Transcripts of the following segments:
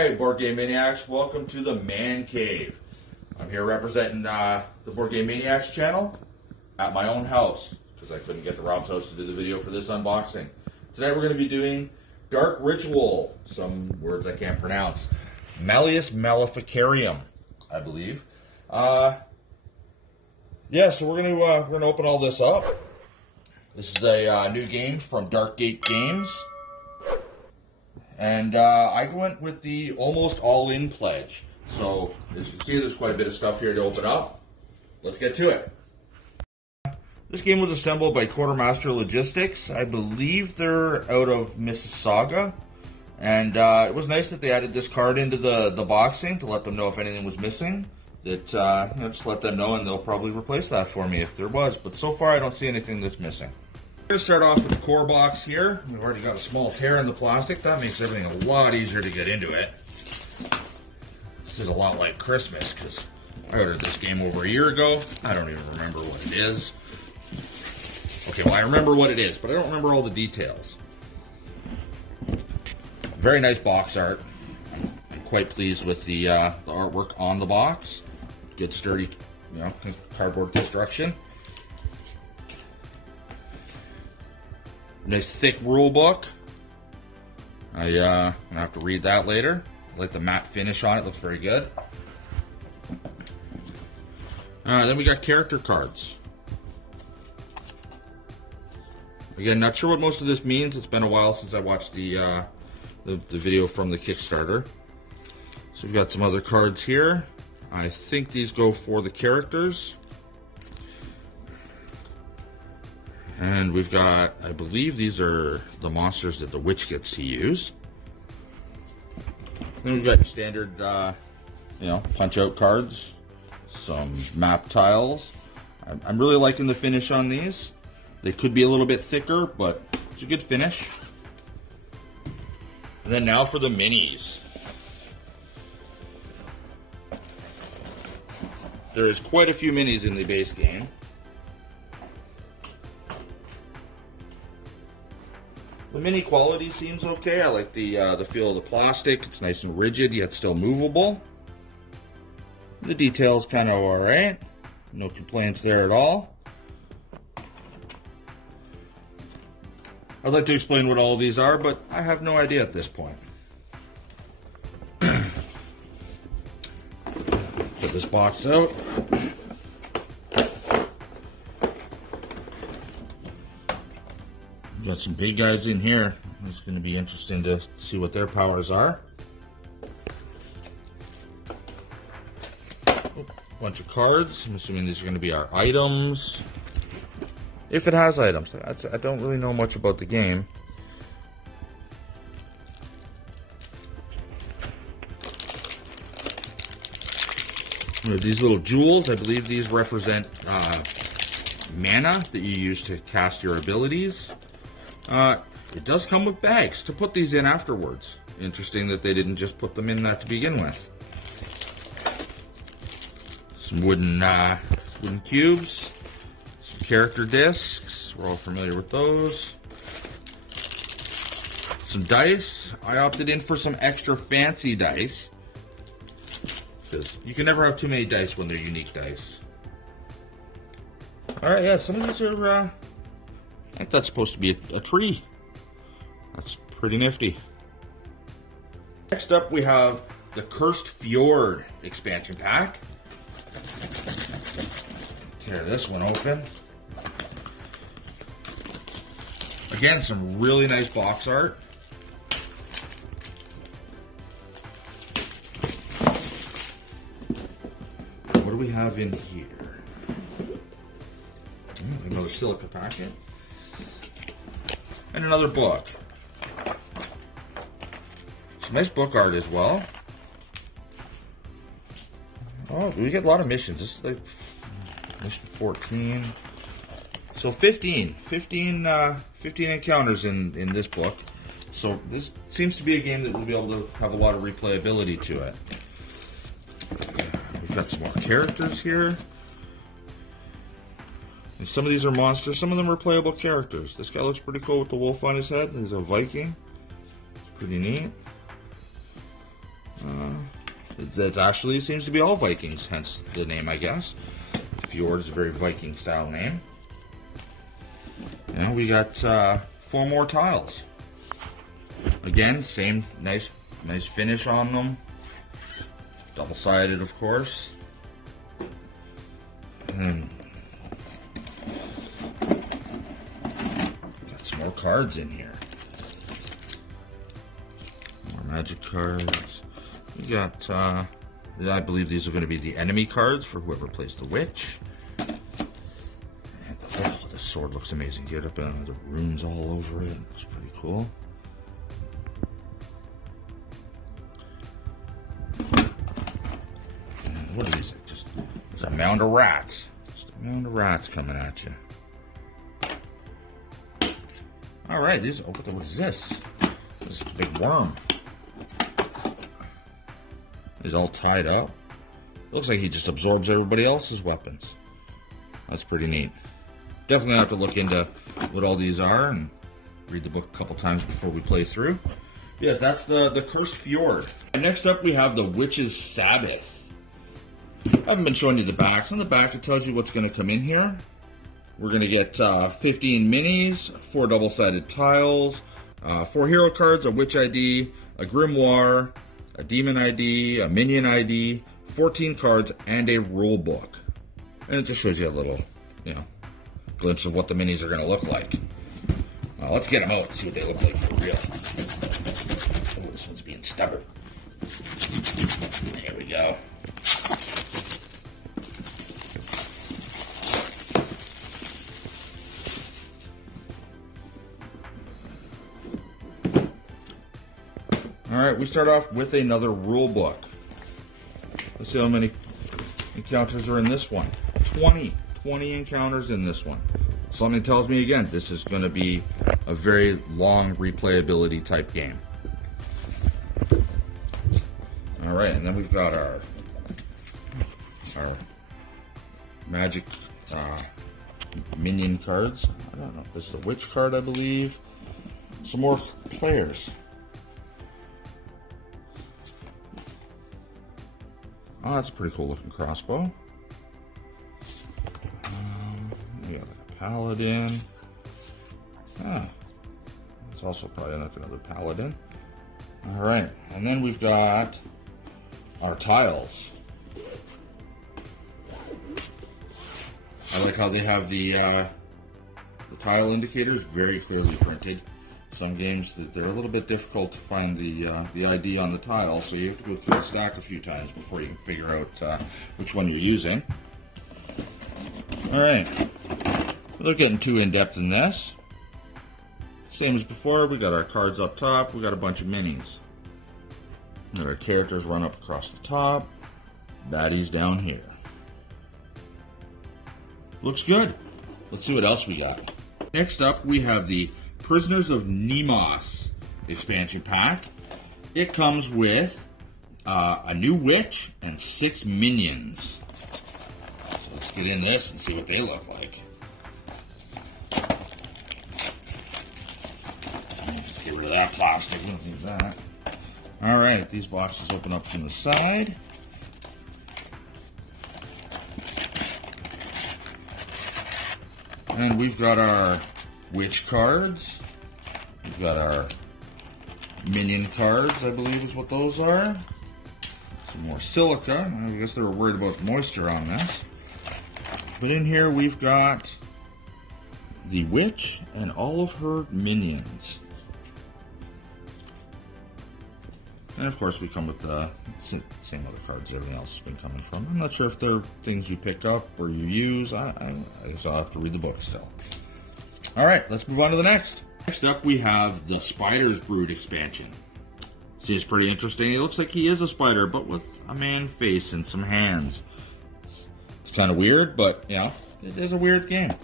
Alright, Board Game Maniacs, welcome to the Man Cave. I'm here representing the Board Game Maniacs channel at my own house, because I couldn't get to Rob's house to do the video for this unboxing. Today we're going to be doing Dark Ritual, some words I can't pronounce. Malleus Maleficarium, I believe. So we're going to open all this up. This is a new game from Dark Gate Games. And I went with the almost all-in pledge. So, as you can see, there's quite a bit of stuff here to open up. Let's get to it. This game was assembled by Quartermaster Logistics. I believe they're out of Mississauga. And it was nice that they added this card into the boxing to let them know if anything was missing. That just let them know, and they'll probably replace that for me if there was. But so far, I don't see anything that's missing. We're going to start off with the core box here. We've already got a small tear in the plastic. That makes everything a lot easier to get into it. This is a lot like Christmas, because I ordered this game over a year ago. I don't even remember what it is. Okay, well, I remember what it is, but I don't remember all the details. Very nice box art. I'm quite pleased with the artwork on the box. Good, sturdy, cardboard construction. Nice thick rule book. I'm gonna have to read that later. I like the matte finish on it, looks very good. Then we got character cards. Again, not sure what most of this means. It's been a while since I watched the video from the Kickstarter. So we've got some other cards here. I think these go for the characters. And we've got, I believe these are the monsters that the witch gets to use. Then we've got your standard, punch-out cards, some map tiles. I'm really liking the finish on these. They could be a little bit thicker, but it's a good finish. And then now for the minis. There is quite a few minis in the base game. The mini quality seems okay. I like the feel of the plastic. It's nice and rigid, yet still movable. The details kind of alright. No complaints there at all. I'd like to explain what all of these are, but I have no idea at this point. Put this box out. Got some big guys in here. It's going to be interesting to see what their powers are. Bunch of cards. I'm assuming these are going to be our items. If it has items. I don't really know much about the game. We have these little jewels. I believe these represent mana that you use to cast your abilities. It does come with bags to put these in afterwards. Interesting that they didn't just put them in that to begin with. Some wooden cubes, some character discs. We're all familiar with those. Some dice. I opted in for some extra fancy dice, because you can never have too many dice when they're unique dice. Alright, yeah, some of these are, I think that's supposed to be a tree. That's pretty nifty. Next up, we have the Cursed Fjord expansion pack. Tear this one open. Again, some really nice box art. What do we have in here? Another silica packet. And another book. Some nice book art as well. Oh, we get a lot of missions. This is like mission 14. So 15 encounters in this book. So this seems to be a game that will be able to have a lot of replayability to it. We've got some more characters here. And some of these are monsters, some of them are playable characters. This guy looks pretty cool with the wolf on his head. He's a Viking. It's pretty neat. It actually seems to be all Vikings, hence the name, I guess. Fjord is a very Viking-style name. And we got 4 more tiles. Again, same nice finish on them. Double-sided, of course. And got some more cards in here. More magic cards. We got, I believe these are going to be the enemy cards for whoever plays the witch. And, oh, this sword looks amazing. Get up and the runes all over it. Looks pretty cool. And what are these? Just a mound of rats. Just a mound of rats coming at you. All right, these. Oh, what is this? This is a big worm. He's all tied up. Looks like he just absorbs everybody else's weapons. That's pretty neat. Definitely have to look into what all these are and read the book a couple times before we play through. Yes, that's the Cursed Fjord. And next up we have the Witches Sabbath. I haven't been showing you the backs. On the back it tells you what's going to come in here. We're going to get 15 minis, 4 double-sided tiles, 4 hero cards, a witch ID, a grimoire, a demon ID, a minion ID, 14 cards, and a rule book. And it just shows you a little, glimpse of what the minis are going to look like. Let's get them out and see what they look like for real. Oh, this one's being stubborn. There we go. Alright, we start off with another rule book. Let's see how many encounters are in this one. 20 encounters in this one. Something tells me again, this is going to be a very long replayability type game. Alright, and then we've got our magic minion cards. I don't know, this is the witch card, I believe. Some more players. Oh, that's a pretty cool looking crossbow. We got a paladin. It's also probably like another paladin. Alright, and then we've got our tiles. I like how they have the tile indicators very clearly printed. Some games they're a little bit difficult to find the ID on the tile, so you have to go through the stack a few times before you can figure out which one you're using. Alright, without getting too in-depth in this, same as before, we got our cards up top, we got a bunch of minis. And our characters run up across the top, baddies down here. Looks good. Let's see what else we got. Next up, we have the Prisoners of Nemos expansion pack. It comes with a new witch and 6 minions. So let's get in this and see what they look like. Just get rid of that plastic. We don't need that. Alright, these boxes open up from the side. And we've got our witch cards. We've got our minion cards, I believe is what those are. Some more silica. I guess they were worried about moisture on this. But in here we've got the witch and all of her minions. And of course we come with the same other cards everything else has been coming from. I'm not sure if they're things you pick up or you use. I guess I'll have to read the book still. Alright, let's move on to the next. Next up we have the Spider's Brood expansion. Seems pretty interesting. It looks like he is a spider, but with a man face and some hands. It's kind of weird, but yeah, it is a weird game.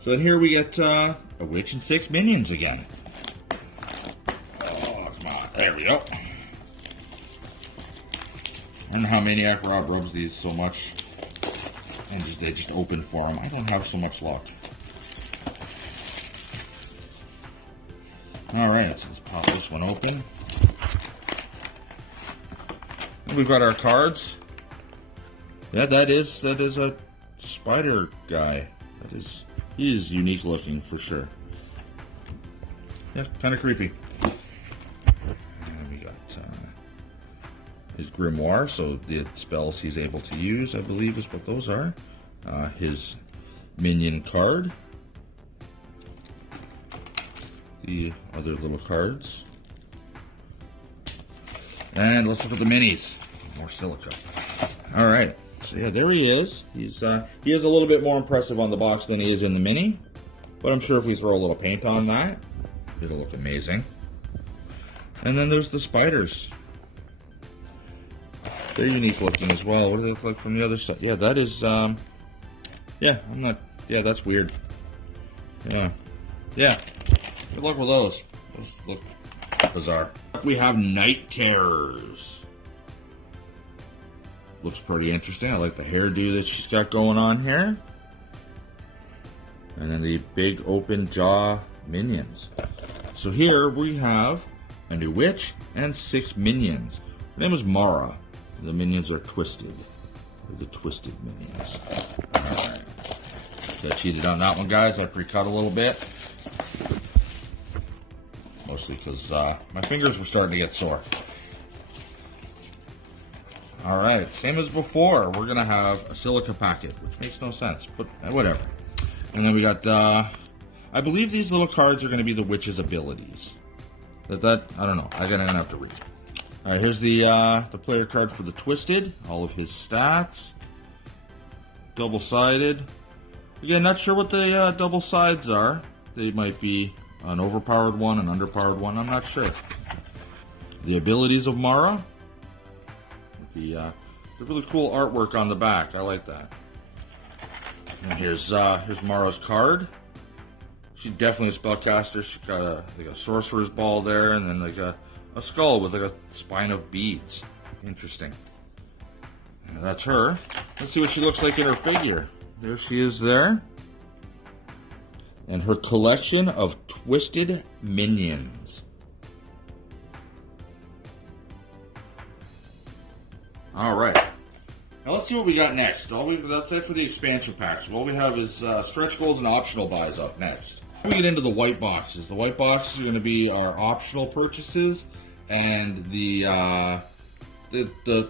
So in here we get a witch and 6 minions again. Oh, come on. There we go. I don't know how Maniac Rob rubs these so much. And they just open for him. I don't have so much luck. Alright, so let's pop this one open. And we've got our cards. Yeah, that is a spider guy. He is unique looking for sure. Yeah, kind of creepy. And we got his grimoire, so the spells he's able to use, I believe, is what those are. His minion card. The other little cards. And let's look at the minis. More silica. All right. So yeah, there he is. He is a little bit more impressive on the box than he is in the mini, but I'm sure if we throw a little paint on that, it'll look amazing. And then there's the spiders. They're unique looking as well. What do they look like from the other side? Yeah, that is, yeah, that's weird. Yeah. Good luck with those. Those look bizarre. We have Night Terrors. Looks pretty interesting. I like the hairdo that she's got going on here. And then the big open jaw minions. So here we have a new witch and 6 minions. Her name is Mara. The minions are twisted. They're the twisted minions. Alright. So I cheated on that one, guys. I pre-cut a little bit. Mostly because my fingers were starting to get sore. Alright, same as before. We're going to have a silica packet, which makes no sense, but whatever. And then we got, I believe these little cards are going to be the witch's abilities. I don't know. I'm going to have to read. Alright, here's the player card for the Twisted. All of his stats. Double-sided. Again, not sure what the double sides are. They might be an overpowered one, an underpowered one. I'm not sure. The abilities of Mara. The really cool artwork on the back. I like that. And here's Mara's card. She's definitely a spellcaster. She's got like a sorcerer's ball there, and then like a skull with like a spine of beads. Interesting. And that's her. Let's see what she looks like in her figure. There she is there. And her collection of twisted minions. Alright. Now let's see what we got next. That's it for the expansion packs. All we have is stretch goals and optional buys up next. We get into the white boxes. The white boxes are going to be our optional purchases and the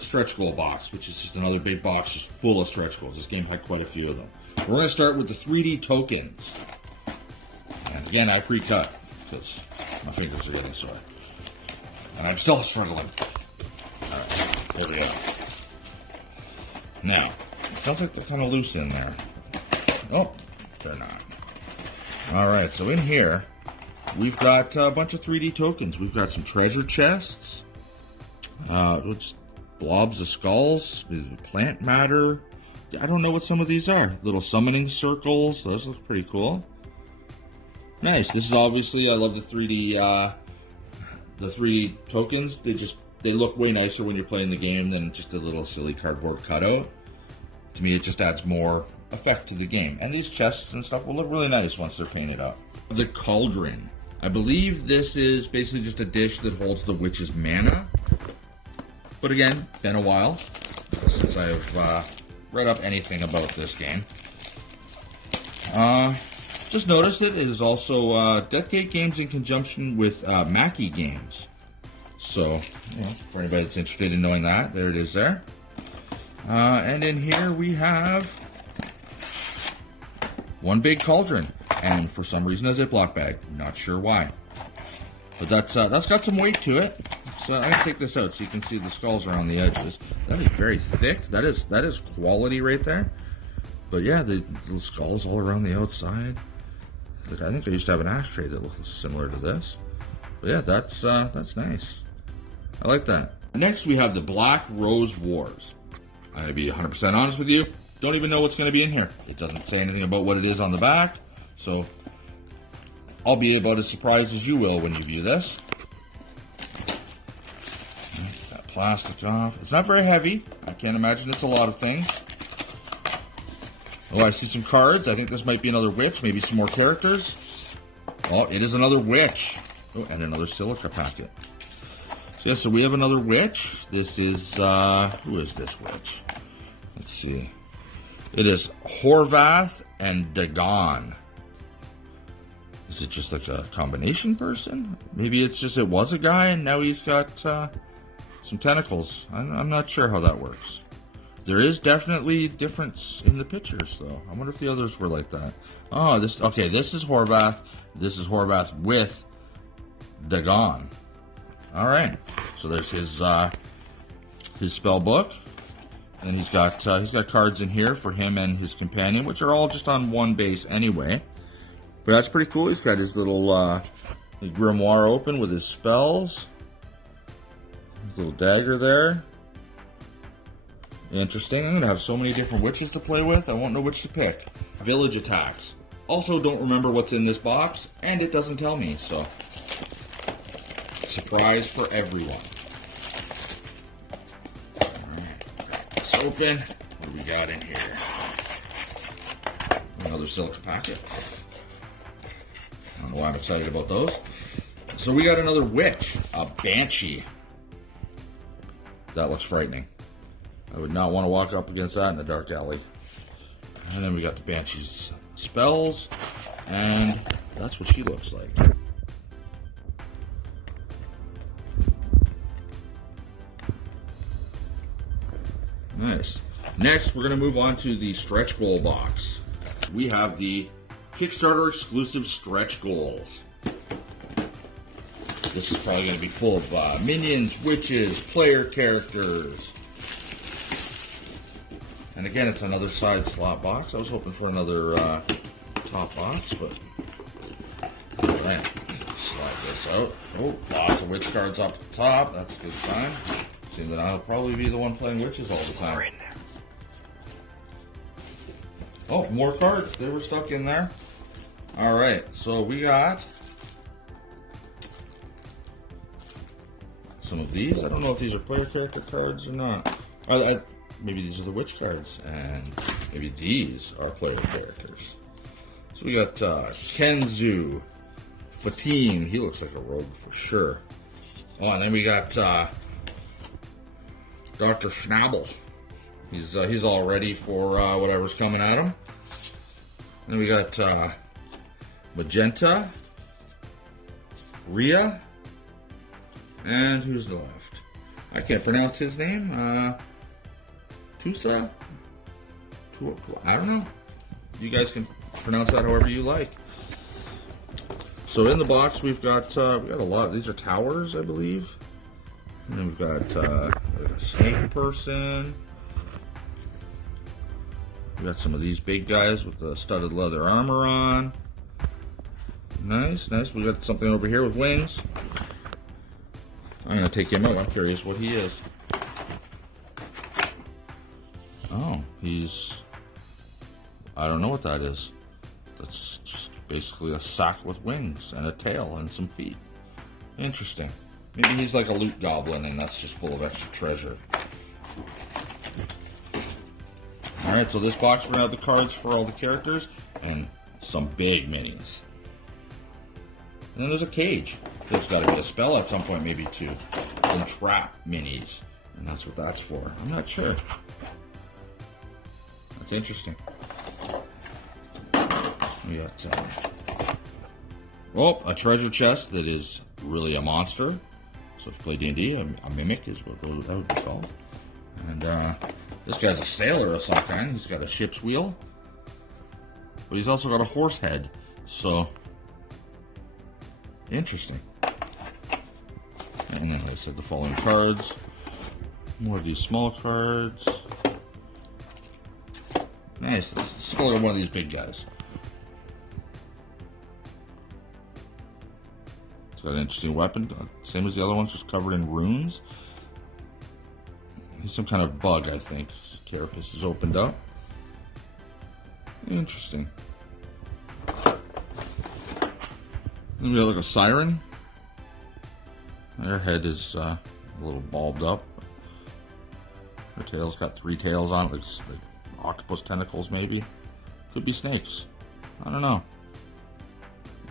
stretch goal box, which is just another big box just full of stretch goals. This game had quite a few of them. We're going to start with the 3D tokens. And again, I pre-cut because my fingers are getting sore. And I'm still struggling. Alright, there we go. Now, it sounds like they're kind of loose in there. Oh, they're not. Alright, so in here, we've got a bunch of 3D tokens. We've got some treasure chests, just blobs of skulls, plant matter. I don't know what some of these are. Little summoning circles. Those look pretty cool. Nice. This is obviously, I love the 3D tokens. They look way nicer when you're playing the game than just a little silly cardboard cutout. To me, it just adds more effect to the game. And these chests and stuff will look really nice once they're painted up. The Cauldron. I believe this is basically just a dish that holds the witch's mana. But again, been a while since I've read up anything about this game. Just noticed it is also Deathgate Games in conjunction with Mackie Games. So, for anybody that's interested in knowing that, there it is there. And in here we have one big cauldron, and for some reason a Ziploc bag. Not sure why, but that's got some weight to it. So I can take this out so you can see the skulls are on the edges. That is very thick. That is quality right there. But yeah, the little skulls all around the outside. I think I used to have an ashtray that looks similar to this. But yeah, that's nice. I like that. Next, we have the Black Rose Wars. I'm going to be 100% honest with you. Don't even know what's going to be in here. It doesn't say anything about what it is on the back. So, I'll be about as surprised as you will when you view this. Get that plastic off. It's not very heavy. I can't imagine it's a lot of things. Oh, I see some cards. I think this might be another witch. Maybe some more characters. Oh, it is another witch. Oh, and another silica packet. So, yeah, so we have another witch. This is, who is this witch? Let's see. It is Horvath and Dagon. Is it just like a combination person? Maybe it's just it was a guy and now he's got some tentacles. I'm not sure how that works. There is definitely difference in the pictures, though. I wonder if the others were like that. Oh, this is Horvath. This is Horvath with Dagon. All right. So there's his spell book, and he's got cards in here for him and his companion, which are all just on one base anyway. But that's pretty cool. He's got his little his grimoire open with his spells. His little dagger there. Interesting. I'm going to have so many different witches to play with, I won't know which to pick. Village attacks. Also don't remember what's in this box, and it doesn't tell me, so surprise for everyone. Alright, crack this open. What do we got in here? Another silk packet. I don't know why I'm excited about those. So we got another witch, a banshee. That looks frightening. I would not want to walk up against that in a dark alley. And then we got the banshee's spells, and that's what she looks like. Nice. Next, we're going to move on to the stretch goal box. We have the Kickstarter exclusive stretch goals. This is probably going to be full of minions, witches, player characters. And again, it's another side slot box. I was hoping for another top box, but alright, slide this out. Oh, lots of witch cards up the top. That's a good sign. Seems that I'll probably be the one playing witches all the time. In there. Oh, more cards. They were stuck in there. Alright, so we got some of these. I don't know if these are player character cards or not. Maybe these are the witch cards, and maybe these are player characters. So we got Kenzu, Fatim. He looks like a rogue for sure. Oh, and then we got Dr. Schnabel. He's all ready for whatever's coming at him. Then we got Magenta, Rhea, and who's the left? I can't pronounce his name. Tusa? I don't know. You guys can pronounce that however you like. So in the box we've got a lot. These are towers, I believe. And then we've got a snake person. We got some of these big guys with the studded leather armor on. Nice, nice. We got something over here with wings. I'm gonna take him out. I'm curious what he is. Oh, I don't know what that is. That's just basically a sack with wings and a tail and some feet. Interesting. Maybe he's like a loot goblin and that's just full of extra treasure. Alright, so this box we're going to have the cards for all the characters and some big minis. And then there's a cage. There's got to be a spell at some point maybe to entrap minis. And that's what that's for. I'm not sure. That's interesting. We got a treasure chest that is really a monster. So if you play D&D, a mimic is what that would be called. And this guy's a sailor of some kind. He's got a ship's wheel, but he's also got a horse head. So interesting. And then, like I said, the following cards. More of these small cards. Nice. Let's go at one of these big guys. It's got an interesting weapon, same as the other ones, just covered in runes. He's some kind of bug, I think. His carapace is opened up. Interesting. Then we got like a siren. Her head is a little bulbed up. Her tail's got 3 tails on it, like octopus tentacles maybe. Could be snakes. I don't know.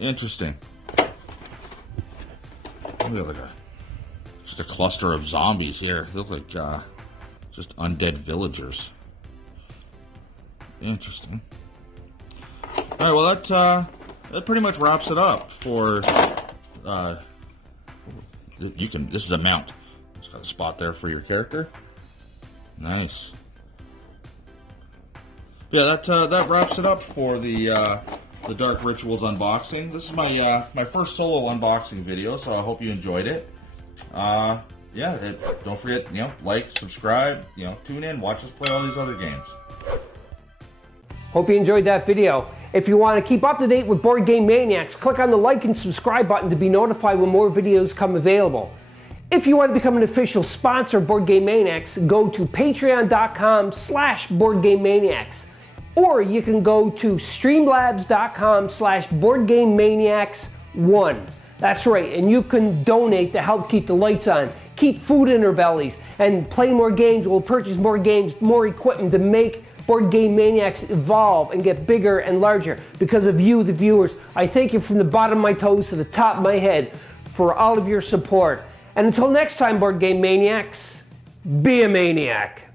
Interesting. We got like just just a cluster of zombies here. They look like just undead villagers. Interesting. All right, well that pretty much wraps it up for. This is a mount. It's got a spot there for your character. Nice. Yeah, that wraps it up for the Dark Rituals unboxing. This is my first solo unboxing video, so I hope you enjoyed it. Yeah, don't forget, like, subscribe, tune in, watch us play all these other games. Hope you enjoyed that video. If you want to keep up to date with Board Game Maniacs, click on the like and subscribe button to be notified when more videos come available. If you want to become an official sponsor of Board Game Maniacs, go to patreon.com/BoardGameManiacs. Or you can go to streamlabs.com/BoardGameManiacs1. That's right, and you can donate to help keep the lights on, keep food in our bellies, and play more games. We'll purchase more games, more equipment to make Board Game Maniacs evolve and get bigger and larger. Because of you, the viewers, I thank you from the bottom of my toes to the top of my head for all of your support. And until next time, Board Game Maniacs, be a maniac.